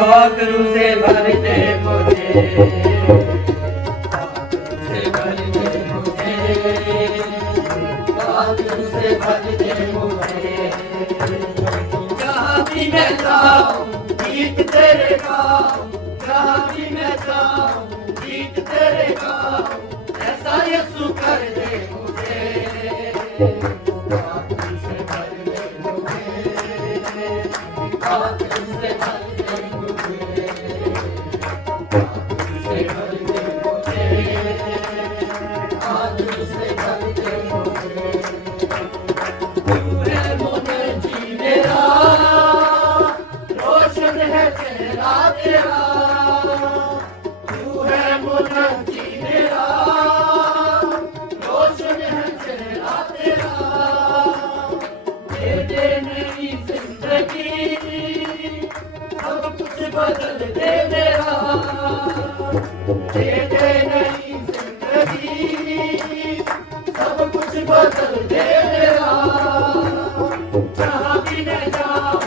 आंकड़ों से भर दे मुझे, से भर दे मुझे, आंकड़ों से भर दे मुझे। जहाँ भी मैं जाऊँ गीत तेरे गाऊँ, जहाँ भी मैं जाऊँ गीत तेरे गाऊँ, ऐसा यीशु कर दे मुझे। आंकड़ों से भर दे मुझे, आंकड़ों से भर दे मुझे, आंकड़ों से भर दे मुझे, आंकड़ों से भर दे मुझे। तू है मोने जी मेरा, रोशन है चेहरा तेरा। तू है मोने जी मेरा, रोशन है चेहरा तेरा। दे दे नई जिंदगी, सब कुछ बदल दे मेरा। दे दे नई जिंदगी, सब कुछ बदल दे मेरा। जहाँ भी मैं जाऊँ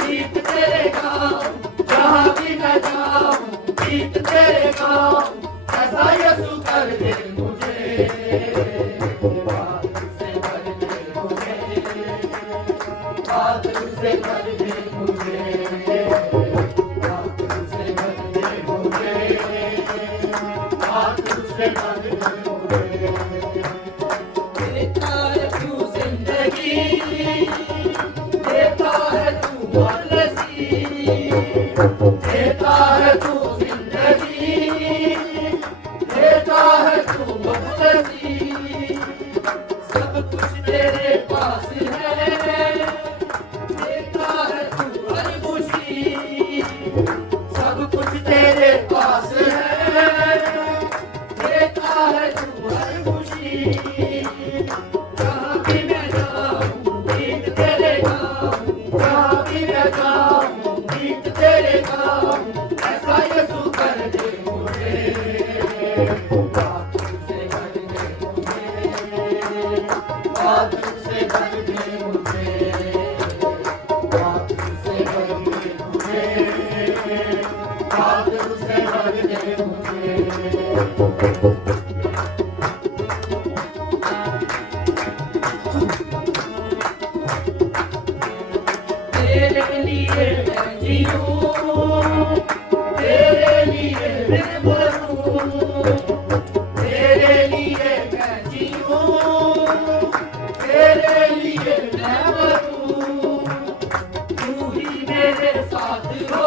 गीत तेरे गाऊँ, जहाँ भी मैं जाऊँ गीत तेरे गाऊँ, ऐसा यीशु कर दे मुझे। आंकड़ों से भर दे मुझे, आंकड़ों से भर दे मुझे, आंकड़ों से भर दे मुझे, आंकड़ों से भर दे मुझे। देता है तू जिंदगी, देता है तू मौलसी, देता है तू जिंदगी, देता है तू मौलसी। सब कुछ तेरे पास है, देता है तू हर खुशी। सब कुछ तेरे पास है, देता है तू हर खुशी। जहाँ भी मैं जाऊँ गीत तेरे गाऊँ, जहाँ भी मैं जाऊँ गीत तेरे गाऊँ, ऐसा यीशु कर दे मुझे। आंकड़ों से भर दे मुझे, आंकड़ों से भर दे मुझे, आंकड़ों से भर दे मुझे, आंकड़ों से भर दे मुझे। तेरे लिए मैं जीऊँ, तेरे लिए मैं मरूँ, तेरे लिए मैं जीऊँ, तेरे लिए मैं मरूँ। तू ही मेरे साथ हो,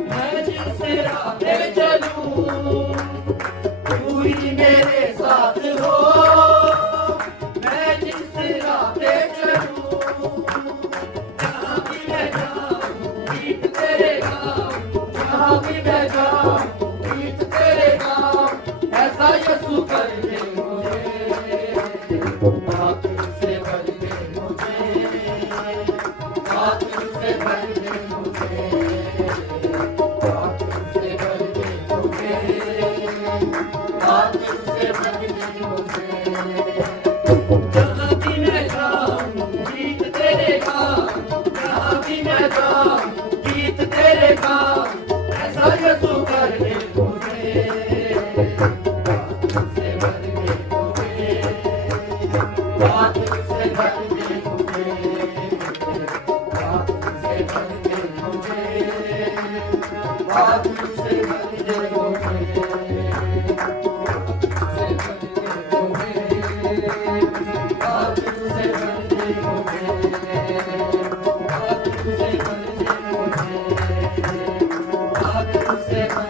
मैं जिस राह पे चलूँ। तू ही मेरे साथ हो, मैं जिस राह पे चलूँ। जहाँ भी मैं जाऊँ गीत तेरे गाऊँ, जहाँ भी मैं जाऊँ गीत तेरे गाऊँ, ऐसा यीशु कर दे मुझे। आंकड़ों से भर दे मुझे, आंकड़ों से भर दे मुझे, आंकड़ों से भर दे मुझे, आंकड़ों से भर दे मुझे। जहाँ भी मैं जाऊँ गीत तेरे गाऊँ, जहाँ भी मैं जाऊँ गीत तेरे गाऊँ, ऐसा यीशु कर दे मुझे। आंकड़ों से भर दे मुझे, आंकड़ों से भर दे मुझे, आंकड़ों से भर दे मुझे, आंकड़ों से भर दे मुझे, आंकड़ों से भर दे मुझे, आंकड़ों से भर दे मुझे, आंकड़ों से भर दे मुझे, आंकड़ों से भर